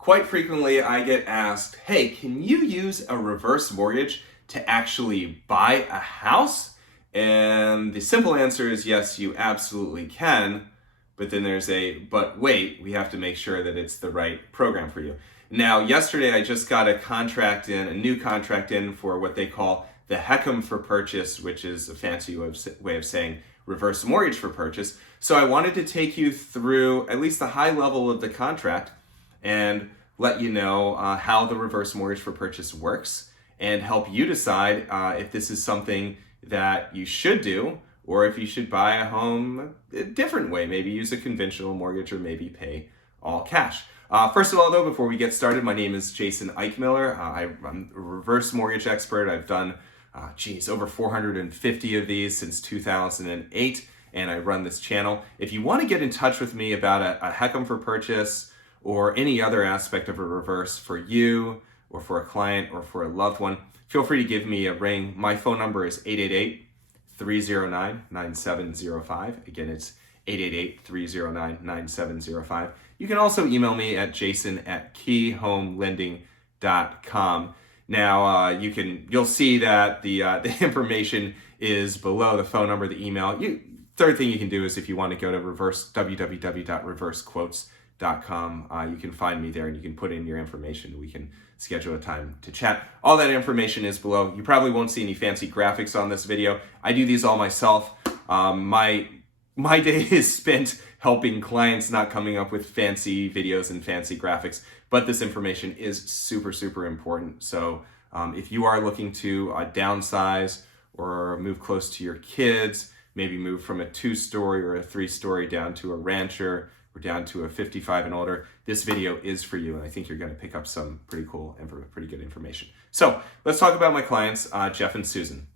Quite frequently, I get asked, hey, can you use a reverse mortgage to actually buy a house? And the simple answer is yes, you absolutely can. But then there's but wait, we have to make sure that it's the right program for you. Now, yesterday I just got a new contract in for what they call the HECM for purchase, which is a fancy way of saying reverse mortgage for purchase. So I wanted to take you through at least the high level of the contract and let you know how the reverse mortgage for purchase works and help you decide if this is something that you should do or if you should buy a home a different way, maybe use a conventional mortgage or maybe pay all cash. First of all, though, before we get started, my name is Jason Eichmiller. I'm a reverse mortgage expert. I've done, over 450 of these since 2008, and I run this channel. If you want to get in touch with me about a HECM for purchase or any other aspect of a reverse for you or for a client or for a loved one, feel free to give me a ring. My phone number is 888-309-9705. Again, it's 888-309-9705. You can also email me at jason@keyhomelending.com. Now, you'll see that the information is below the phone number, the email. Third thing you can do is if you want to go to www.reversequotes.com, you can find me there and you can put in your information. We can schedule a time to chat. All that information is below. You probably won't see any fancy graphics on this video. I do these all myself. My day is spent helping clients, not coming up with fancy videos and fancy graphics, but this information is super, super important. So if you are looking to downsize or move close to your kids, maybe move from a 2-story or a 3-story down to a rancher or down to a 55 and older, this video is for you. And I think you're going to pick up some pretty cool and pretty good information. So let's talk about my clients, Jeff and Susan.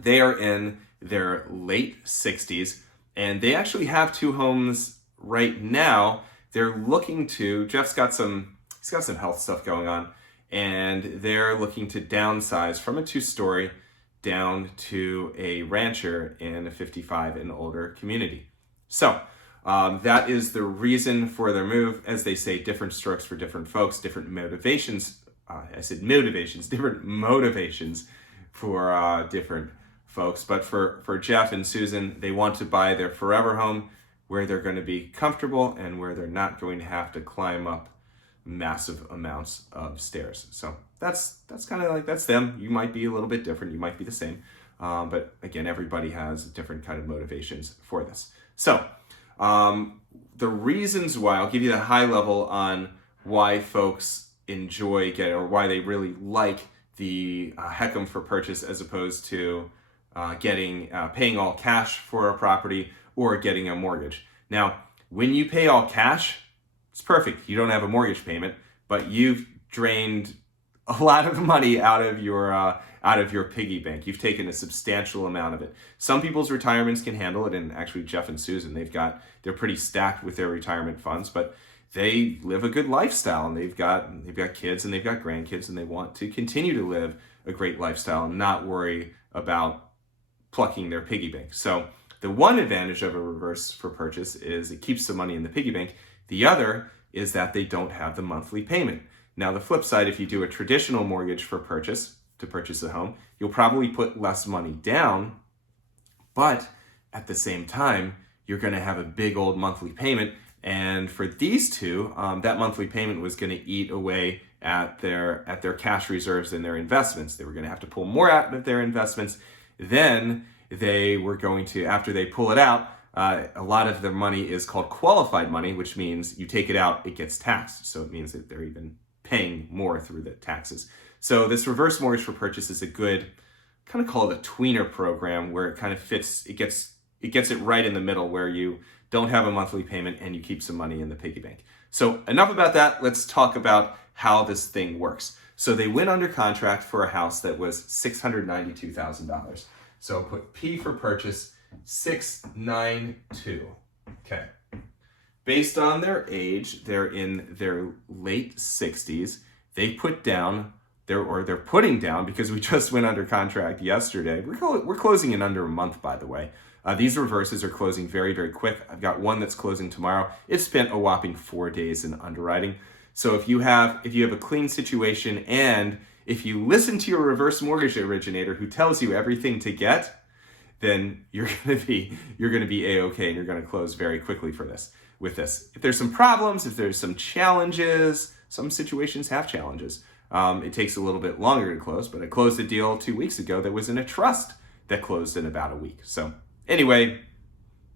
They are in their late 60s and they actually have 2 homes right now. They're looking to, Jeff's got some health stuff going on, and they're looking to downsize from a 2-story down to a rancher in a 55 and older community. So that is the reason for their move. As they say, different strokes for different folks, different motivations. Different motivations for different folks. But for Jeff and Susan, they want to buy their forever home where they're going to be comfortable and where they're not going to have to climb up massive amounts of stairs. So that's kind of like, that's them. You might be a little bit different. You might be the same. But again, everybody has different kind of motivations for this. So the reasons why, I'll give you the high level on why folks enjoy or why they really like the HECM for purchase as opposed to paying all cash for a property or getting a mortgage. Now, when you pay all cash, it's perfect. You don't have a mortgage payment, but you've drained a lot of money out of your piggy bank. You've taken a substantial amount of it. Some people's retirements can handle it, and actually Jeff and Susan, they're pretty stacked with their retirement funds, but they live a good lifestyle, and they've got kids and they've got grandkids, and they want to continue to live a great lifestyle and not worry about plucking their piggy bank. So the one advantage of a reverse for purchase is it keeps the money in the piggy bank. The other is that they don't have the monthly payment. Now, the flip side, if you do a traditional mortgage for purchase, to purchase a home, you'll probably put less money down, but at the same time, you're going to have a big old monthly payment. And for these two, that monthly payment was going to eat away at their cash reserves and their investments. They were going to have to pull more out of their investments. Then they were going to, after they pull it out, a lot of their money is called qualified money, which means you take it out, it gets taxed. So it means that they're even paying more through the taxes. So this reverse mortgage for purchase is a good, kind of call it a tweener program, where it kind of fits, it gets it right in the middle, where you don't have a monthly payment and you keep some money in the piggy bank. So enough about that. Let's talk about how this thing works. So they went under contract for a house that was $692,000. So put P for purchase, 692. Okay. Based on their age, they're in their late 60s. They're putting down, because we just went under contract yesterday. We're closing in under a month, by the way. These reverses are closing very, very quick. I've got one that's closing tomorrow. It spent a whopping 4 days in underwriting. So if you have a clean situation, and if you listen to your reverse mortgage originator who tells you everything to get, then you're gonna be A-okay, and you're gonna close very quickly with this. If there's some problems, if there's some challenges, some situations have challenges. It takes a little bit longer to close, but I closed a deal 2 weeks ago that was in a trust that closed in about a week. So anyway,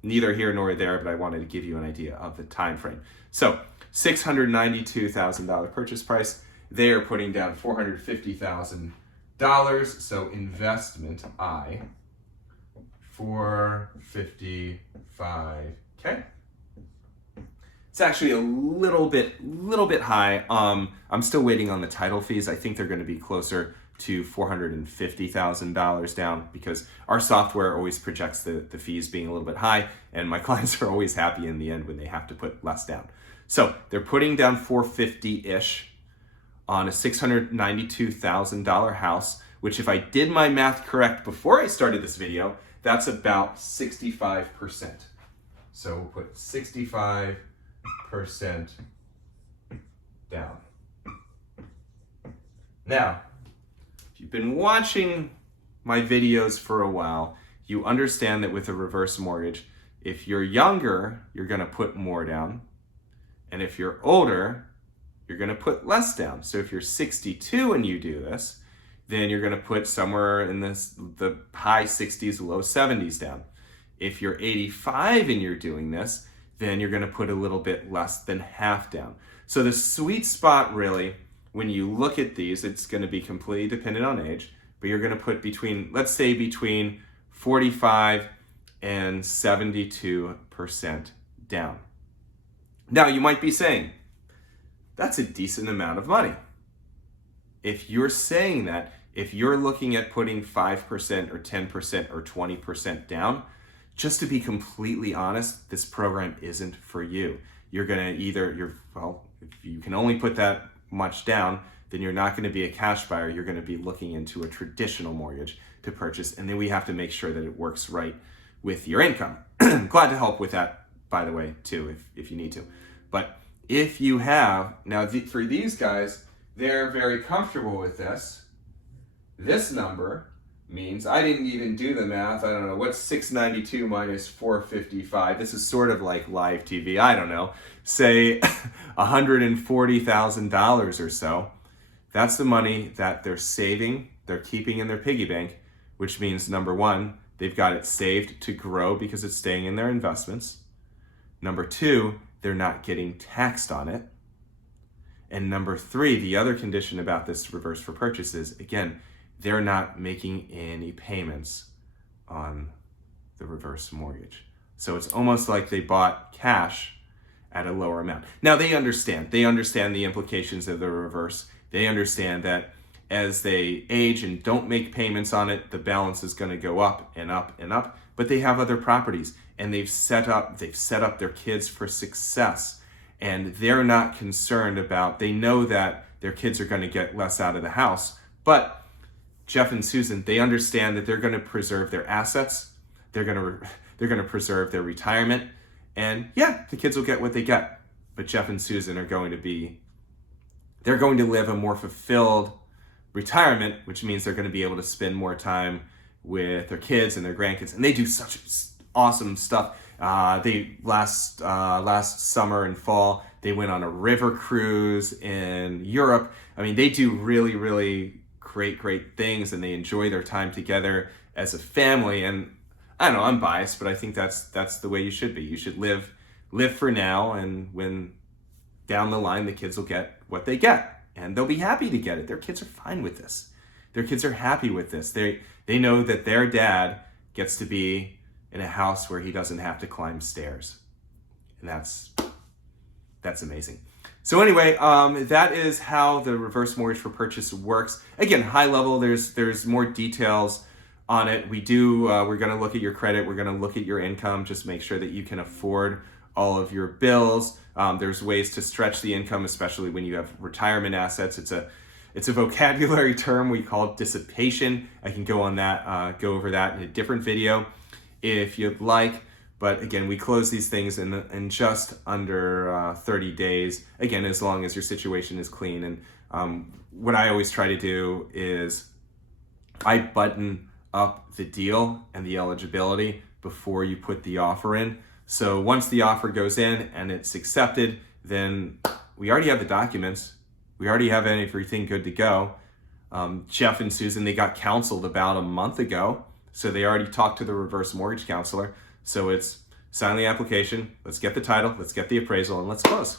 neither here nor there, but I wanted to give you an idea of the time frame. So $692,000 purchase price. They are putting down $450,000. So investment I, $455K. It's actually a little bit high. I'm still waiting on the title fees. I think they're going to be closer to $450,000 down, because our software always projects the fees being a little bit high, and my clients are always happy in the end when they have to put less down. So they're putting down $450-ish on a $692,000 house, which, if I did my math correct before I started this video, that's about 65%. So we'll put 65% down. Now, if you've been watching my videos for a while, you understand that with a reverse mortgage, if you're younger, you're going to put more down. And if you're older, you're going to put less down. So if you're 62 and you do this, then you're going to put somewhere in the high 60s, low 70s down. If you're 85 and you're doing this, then you're going to put a little bit less than half down. So the sweet spot, really, when you look at these, it's going to be completely dependent on age, but you're going to put between 45 and 72% down. Now, you might be saying, that's a decent amount of money. If you're saying that, if you're looking at putting 5% or 10% or 20% down, just to be completely honest, this program isn't for you. You're gonna if you can only put that much down, then you're not gonna be a cash buyer. You're gonna be looking into a traditional mortgage to purchase, and then we have to make sure that it works right with your income. I'm glad to help with that, by the way, too, if you need to. But if you have, for these guys, they're very comfortable with this. This number means, I didn't even do the math, I don't know, what's 692 minus 455? This is sort of like live TV, I don't know, say $140,000 or so. That's the money that they're saving, they're keeping in their piggy bank, which means, number one, they've got it saved to grow because it's staying in their investments. Number two, they're not getting taxed on it. And number three, the other condition about this reverse for purchase is, again, they're not making any payments on the reverse mortgage. So it's almost like they bought cash at a lower amount. Now, they understand the implications of the reverse. They understand that as they age and don't make payments on it, the balance is going to go up and up and up. But they have other properties, and they've set up their kids for success. And they're not concerned about, they know that their kids are going to get less out of the house. But Jeff and Susan, they understand that they're going to preserve their assets. They're going to preserve their retirement. And yeah, the kids will get what they get. But Jeff and Susan they're going to live a more fulfilled retirement, which means they're going to be able to spend more time with their kids and their grandkids. And they do such awesome stuff. They last summer and fall, they went on a river cruise in Europe. I mean, they do really, really great things, and they enjoy their time together as a family. And I don't know, I'm biased, but I think that's the way you should be. You should live for now, and when down the line the kids will get what they get, and they'll be happy to get it. Their kids are fine with this. Their kids are happy with this. They know that their dad gets to be in a house where he doesn't have to climb stairs. And that's amazing. So anyway, that is how the reverse mortgage for purchase works. Again, high level, there's more details on it. We're going to look at your credit. We're going to look at your income, just make sure that you can afford all of your bills. There's ways to stretch the income, especially when you have retirement assets. It's a vocabulary term we call dissipation. I can go over that in a different video if you'd like. But again, we close these things in just under 30 days. Again, as long as your situation is clean. And what I always try to do is I button up the deal and the eligibility before you put the offer in. So once the offer goes in and it's accepted, then we already have the documents. We already have everything good to go. Jeff and Susan, they got counseled about a month ago. So they already talked to the reverse mortgage counselor. So it's sign the application, let's get the title, let's get the appraisal, and let's close.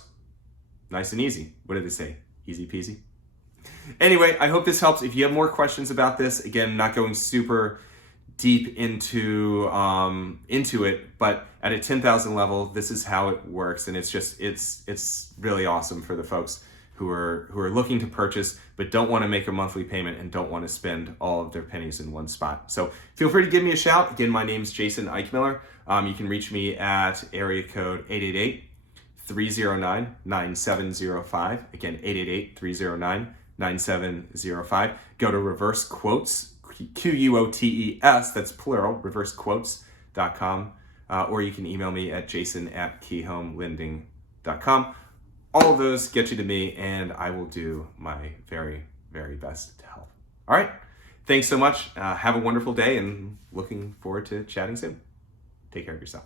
Nice and easy. What do they say? Easy peasy. Anyway, I hope this helps. If you have more questions about this, again, not going super deep into it, but at a 10,000 level, this is how it works. And it's really awesome for the folks who are looking to purchase, but don't want to make a monthly payment and don't want to spend all of their pennies in one spot. So feel free to give me a shout. Again, my name's Jason Eichmiller. You can reach me at area code 888-309-9705. Again, 888-309-9705. Go to Reverse Quotes, Quotes, that's plural, reversequotes.com. Or you can email me at jason@keyhomelending.com. All of those get you to me, and I will do my very, very best to help. All right. Thanks so much. Have a wonderful day, and looking forward to chatting soon. Take care of yourself.